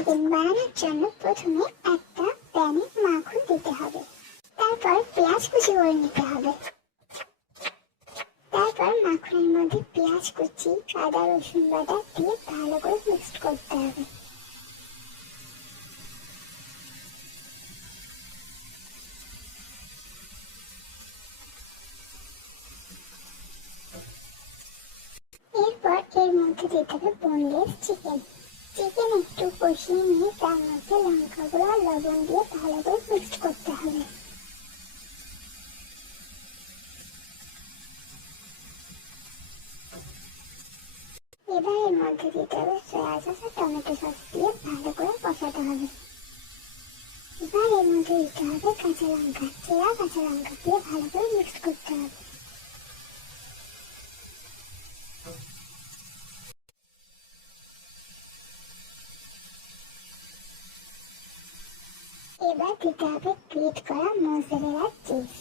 Chicken বানানোর জন্য প্রথমে একটা প্যানে মাখন দিতে হবে, তারপর পেঁয়াজ কুচি করে নিতে হবে। তারপর মাখনের মধ্যে পেঁয়াজ কুচি, আদা রসুন বাটা দিয়ে ভালো করে মিক্সড করতে হবে। এরপর এর মধ্যে দিতে হবে বোনলেস চিকেন। চিকেন একটু কষিয়ে নিয়ে তার মধ্যে লঙ্কা গুঁড়ো আর লবণ দিয়ে ভালো করে মিক্সড করতে হবে। এবার এর মধ্যে দিতে হবে সয়া সস আর টমেটো সস দিয়ে ভালো করে কষাতে হবে। এবার এর মধ্যে দিতে হবে কাঁচা লঙ্কা, চেরা কাঁচা লঙ্কা দিয়ে ভালো করে মিক্স করতে হবে। এবার দিতে হবে গ্রেট করা মোজারেলা চিজ।